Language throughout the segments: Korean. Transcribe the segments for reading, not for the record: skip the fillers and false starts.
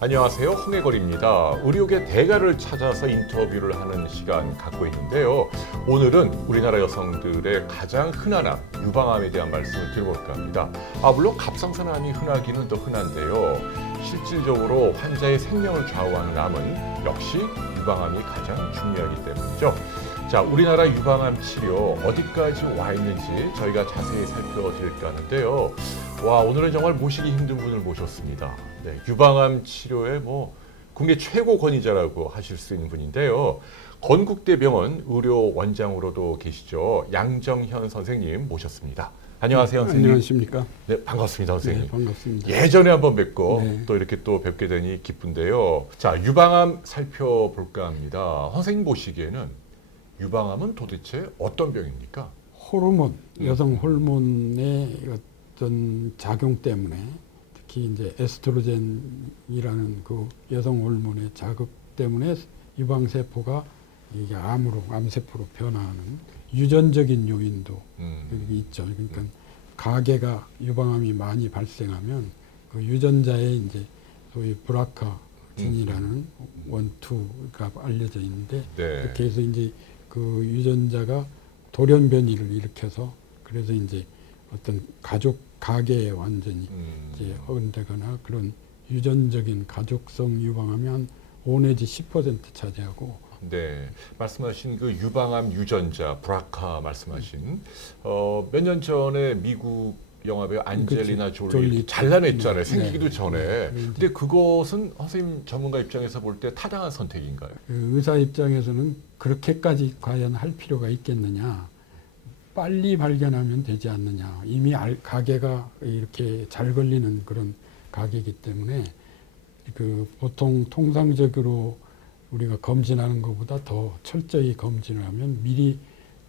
안녕하세요. 홍해걸입니다. 의료계 대가를 찾아서 인터뷰를 하는 시간 갖고 있는데요. 오늘은 우리나라 여성들의 가장 흔한 암, 유방암에 대한 말씀을 드려볼까 합니다. 물론 갑상선암이 흔하기는 더 흔한데요. 실질적으로 환자의 생명을 좌우하는 암은 역시 유방암이 가장 중요하기 때문이죠. 자, 우리나라 유방암 치료 어디까지 와 있는지 저희가 자세히 살펴드릴까 하는데요. 오늘은 정말 모시기 힘든 분을 모셨습니다. 네, 유방암 치료의 국내 최고 권위자라고 하실 수 있는 분인데요. 건국대병원 의료원장으로도 계시죠. 양정현 선생님 모셨습니다. 안녕하세요, 선생님. 안녕하십니까? 네, 반갑습니다, 선생님. 네, 반갑습니다. 예전에 한번 뵙고 네. 또 이렇게 또 뵙게 되니 기쁜데요. 자, 유방암 살펴볼까 합니다. 선생님 보시기에는 유방암은 도대체 어떤 병입니까? 호르몬, 여성 호르몬의 어떤 작용 때문에 특히 이제 에스트로겐이라는 그 여성 호르몬의 자극 때문에 유방세포가 이게 암세포로 변화하는 유전적인 요인도 여기 있죠. 그러니까 가계가 유방암이 많이 발생하면 그 유전자에 이제 소위 브라카 진이라는 원투가 알려져 있는데 네. 이렇게 해서 이제 그 유전자가 돌연 변이를 일으켜서 그래서 이제 어떤 가계에 완전히 이제 허근되거나 그런 유전적인 가족성 유방암이 한 5 내지 10% 차지하고. 네, 말씀하신 그 유방암 유전자 브라카 말씀하신 몇 년 전에 미국 영화배우 안젤리나 졸리 잘라냈잖아요. 생기기도 전에. 근데 그것은 선생님 전문가 입장에서 볼 때 타당한 선택인가요? 그 의사 입장에서는 그렇게까지 과연 할 필요가 있겠느냐. 빨리 발견하면 되지 않느냐. 이미 가계가 이렇게 잘 걸리는 그런 가계이기 때문에 그 보통 통상적으로 우리가 검진하는 것보다 더 철저히 검진을 하면 미리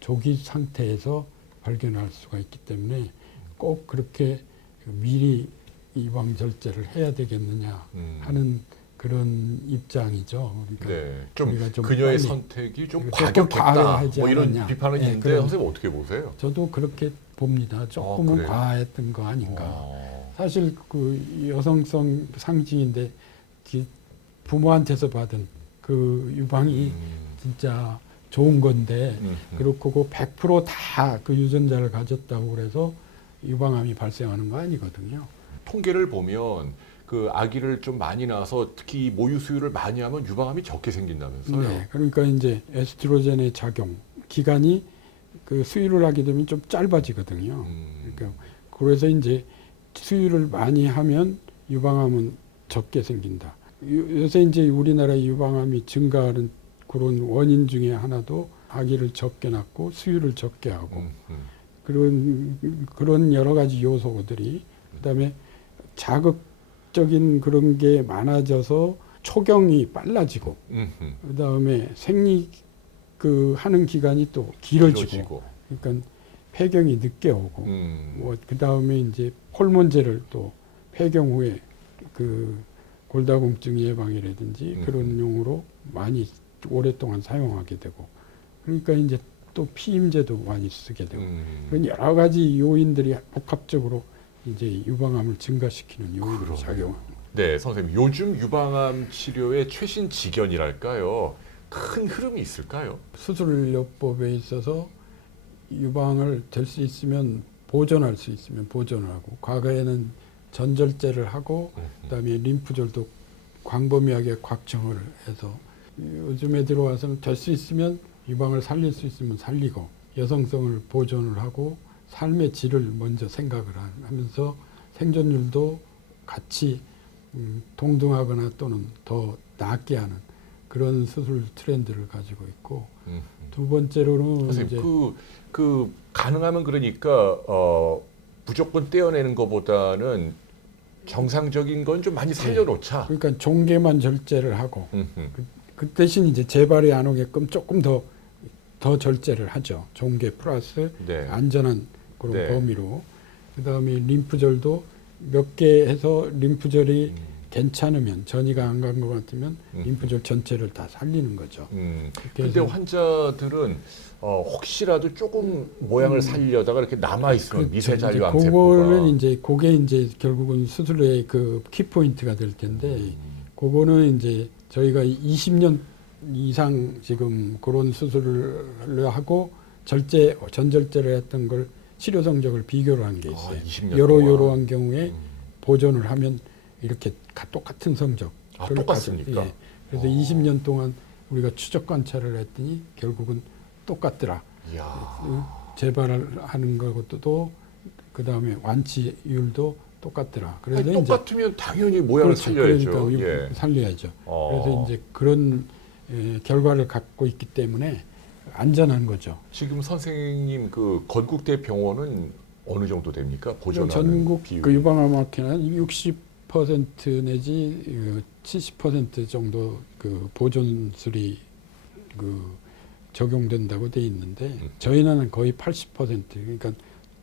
조기 상태에서 발견할 수가 있기 때문에 꼭 그렇게 미리 유방 절제를 해야 되겠느냐 하는 그런 입장이죠. 그러니까 네, 좀 좀 그녀의 빨리, 선택이 좀 과격했다. 과격했다. 이런 않느냐. 비판은 네, 있는데 선생님 어떻게 보세요? 저도 그렇게 봅니다. 조금은 그래요? 과했던 거 아닌가. 사실 그 여성성 상징인데 부모한테서 받은 그 유방이 진짜 좋은 건데 그렇고 100% 다 그 유전자를 가졌다고 그래서 유방암이 발생하는 거 아니거든요. 통계를 보면 그 아기를 좀 많이 낳아서 특히 모유 수유를 많이 하면 유방암이 적게 생긴다면서요? 네, 그러니까 이제 에스트로겐의 작용 기간이 그 수유를 하게 되면 좀 짧아지거든요. 그러니까 그래서 이제 수유를 많이 하면 유방암은 적게 생긴다. 요새 이제 우리나라 유방암이 증가하는 그런 원인 중에 하나도 아기를 적게 낳고 수유를 적게 하고 그런 여러 가지 요소들이 그다음에 자극적인 그런 게 많아져서 초경이 빨라지고 그다음에 생리 하는 기간이 또 길어지고 그러니까 폐경이 늦게 오고 그다음에 이제 호르몬제를 또 폐경 후에 그 골다공증 예방이라든지 그런 용으로 많이 오랫동안 사용하게 되고 그러니까 이제 또 피임제도 많이 쓰게 되고 그런 여러 가지 요인들이 복합적으로 이제 유방암을 증가시키는 요인으로 작용합니다. 네, 선생님. 요즘 유방암 치료의 최신 지견이랄까요? 큰 흐름이 있을까요? 수술요법에 있어서 유방을 될 수 있으면 보존할 수 있으면 보존을 하고 과거에는 전절제를 하고 그다음에 림프절도 광범위하게 곽청을 해서 요즘에 들어와서는 될 수 있으면 유방을 살릴 수 있으면 살리고 여성성을 보존을 하고 삶의 질을 먼저 생각을 하면서 생존율도 같이 동등하거나 또는 더 낮게 하는 그런 수술 트렌드를 가지고 있고 두 번째로는 선생님, 이제 그 가능하면 그러니까 무조건 떼어내는 것보다는 정상적인 건 좀 많이 살려놓자. 그러니까 종괴만 절제를 하고 그 대신 이제 재발이 안 오게끔 조금 더 절제를 하죠. 종괴 플러스 안전한 그런 범위로. 그다음에 림프절도 몇 개 해서 림프절이 괜찮으면 전이가 안 간 것 같으면 림프절 전체를 다 살리는 거죠. 근데 환자들은 혹시라도 조금 모양을 살려다가 이렇게 남아 있으면 미세자유 암세포가 그거는 이제 그게 이제 결국은 수술의 그 키포인트가 될 텐데 그거는 이제 저희가 20년 이상 지금 그런 수술을 하고 전절제를 했던 걸 치료 성적을 비교를 한 게 있어요. 20년 여러한 경우에 보존을 하면 이렇게 똑같은 성적. 똑같습니까? 예. 그래서 20년 동안 우리가 추적 관찰을 했더니 결국은 똑같더라. 이야. 재발하는 것도 그 다음에 완치율도 똑같더라. 그래서 아니, 똑같으면 당연히 모양을 그렇죠. 살려야죠. 그러니까 예. 살려야죠. 그래서 이제 그런 결과를 갖고 있기 때문에 안전한 거죠. 지금 선생님 그 건국대 병원은 어느 정도 됩니까? 보존하는 전국 비율. 그 유방암학회는 60% 내지 70% 정도 그 보존술이 그 적용된다고 돼 있는데 저희는 거의 80% 그러니까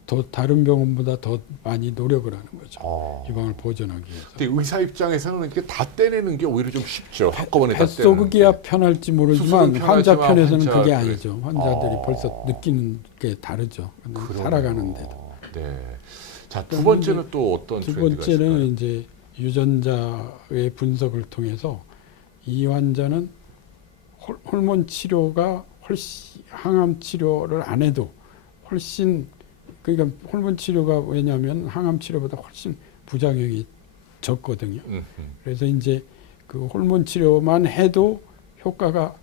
더 다른 병원보다 더 많이 노력을 하는 거죠. 유방을 보존하기 위해서. 근데 의사 입장에서는 이렇게 다 떼내는 게 오히려 좀 쉽죠. 한꺼번에 다 떼내는 뱃속이야 게. 편할지 모르지만 수술은 환자 편하지만 편에서는 환자 그게 그래. 아니죠. 환자들이 벌써 느끼는 게 다르죠. 살아가는데도. 네. 자, 두 번째는 또 어떤 두 트렌드가 있을까요? 번째는 이제 유전자의 분석을 통해서 이 환자는 호르몬 치료가 훨씬 항암 치료를 안 해도 훨씬 그러니까 호르몬 치료가 왜냐하면 항암 치료보다 훨씬 부작용이 적거든요. 그래서 이제 그 호르몬 치료만 해도 효과가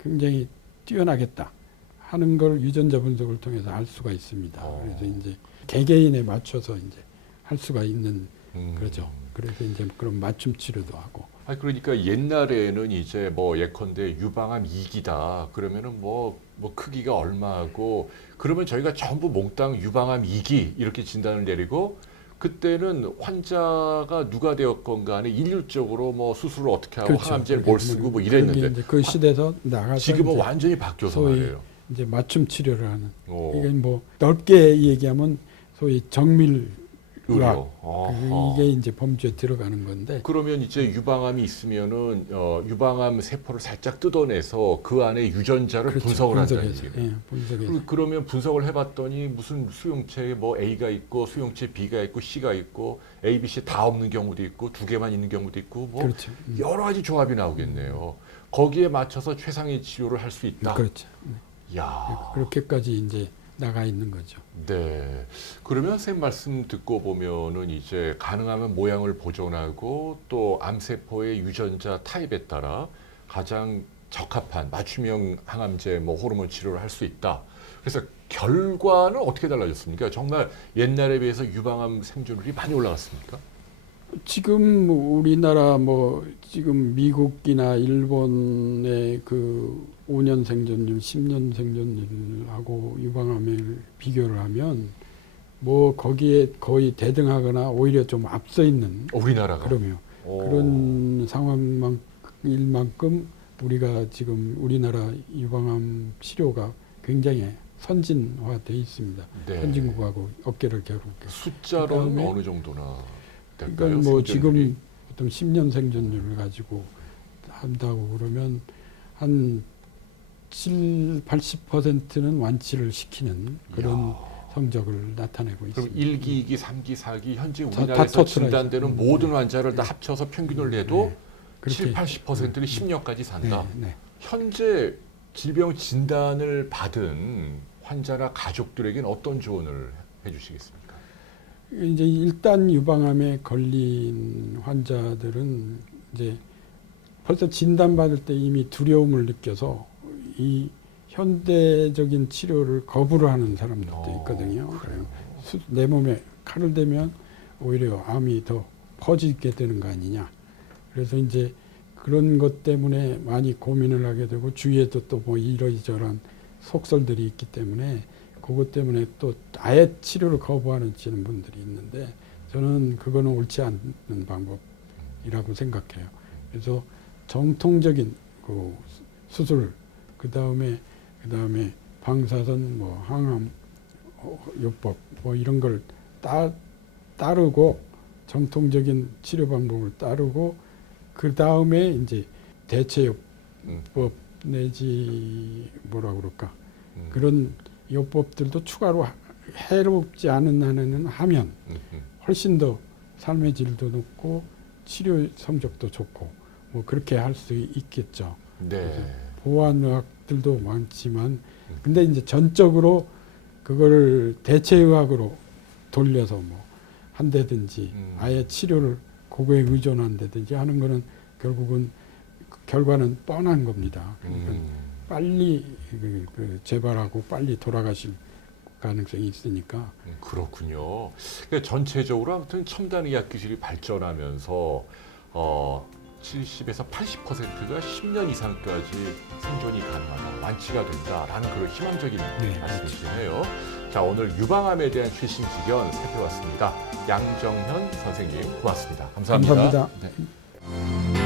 굉장히 뛰어나겠다 하는 걸 유전자 분석을 통해서 알 수가 있습니다. 그래서 이제 개개인에 맞춰서 이제 할 수가 있는 그러죠. 그래서 이제 그런 맞춤 치료도 하고. 그러니까 옛날에는 이제 뭐 예컨대 유방암 2기다 그러면은 뭐 크기가 얼마고 그러면 저희가 전부 몽땅 유방암 2기 이렇게 진단을 내리고 그때는 환자가 누가 되었건 간에 일률적으로 뭐 수술을 어떻게 하고 그렇죠. 항암제를 뭘 쓰고 뭐 그런 게 이랬는데 이제 그 시대에서 나가서 지금은 이제 완전히 바뀌어서 소위 말이에요. 이제 맞춤 치료를 하는. 오. 이게 뭐 넓게 얘기하면 소위 정밀 의료. 이게 이제 범주에 들어가는 건데. 그러면 이제 유방암이 있으면은 유방암 세포를 살짝 뜯어내서 그 안에 유전자를 그렇죠. 분석을 한다는 분석해서. 얘기예요. 예, 분석해서. 그러면 분석을 해봤더니 무슨 수용체에 뭐 A가 있고 수용체 B가 있고 C가 있고 A, B, C 다 없는 경우도 있고 두 개만 있는 경우도 있고 뭐 그렇죠. 여러 가지 조합이 나오겠네요. 거기에 맞춰서 최상의 치료를 할 수 있다. 그렇죠. 야. 그렇게까지 이제 나가 있는 거죠. 네. 그러면 선생님 말씀 듣고 보면은 이제 가능하면 모양을 보존하고 또 암세포의 유전자 타입에 따라 가장 적합한 맞춤형 항암제 뭐 호르몬 치료를 할 수 있다. 그래서 결과는 어떻게 달라졌습니까? 정말 옛날에 비해서 유방암 생존율이 많이 올라갔습니까? 지금 우리나라 뭐 지금 미국이나 일본의 그 5년 생존율, 10년 생존율하고 유방암을 비교를 하면 뭐 거기에 거의 대등하거나 오히려 좀 앞서 있는 우리나라가 그러면 그런 상황일 만큼 우리가 지금 우리나라 유방암 치료가 굉장히 선진화돼 있습니다. 네. 선진국하고 어깨를 겨루고. 숫자로는 그다음에 어느 정도나 될까요? 그러니까 뭐 생존율이? 지금 어떤 10년 생존율을 가지고 한다고 그러면 한 80%는 완치를 시키는 그런 성적을 나타내고 그럼 있습니다. 1기, 2기, 3기, 4기 현재 다 우리나라에서 토탈하죠. 진단되는 모든 환자를 다 합쳐서 평균을 내도 그렇게 80%는 10년까지 산다. 네. 현재 질병 진단을 받은 환자나 가족들에게는 어떤 조언을 해주시겠습니까? 이제 일단 유방암에 걸린 환자들은 이제 벌써 진단받을 때 이미 두려움을 느껴서 이 현대적인 치료를 거부를 하는 사람들도 있거든요. 내 몸에 칼을 대면 오히려 암이 더 퍼지게 되는 거 아니냐. 그래서 이제 그런 것 때문에 많이 고민을 하게 되고 주위에도 또 뭐 이러저러한 속설들이 있기 때문에 그것 때문에 또 아예 치료를 거부하는 분들이 있는데 저는 그거는 옳지 않는 방법이라고 생각해요. 그래서 정통적인 그 수술 그다음에 방사선 뭐 항암 요법 뭐 이런 걸 따르고 정통적인 치료 방법을 따르고 그 다음에 이제 대체요법 내지 뭐라 그럴까 그런 요법들도 추가로 해롭지 않은 한에는 하면 훨씬 더 삶의 질도 높고 치료 성적도 좋고 뭐 그렇게 할 수 있겠죠. 네. 보완의학들도 많지만 근데 이제 전적으로 그거를 대체의학으로 돌려서 뭐 한다든지 아예 치료를 그거에 의존한다든지 하는 거는 결국은 결과는 뻔한 겁니다. 그러니까 빨리 재발하고 빨리 돌아가실 가능성이 있으니까. 그렇군요. 그러니까 전체적으로 아무튼 첨단 의학 기술이 발전하면서 70에서 80%가 10년 이상까지 생존이 가능하다, 완치가 된다라는 그런 희망적인 말씀이시네요. 자, 오늘 유방암에 대한 최신 지견 살펴봤습니다. 양정현 선생님 고맙습니다. 감사합니다. 감사합니다. 네.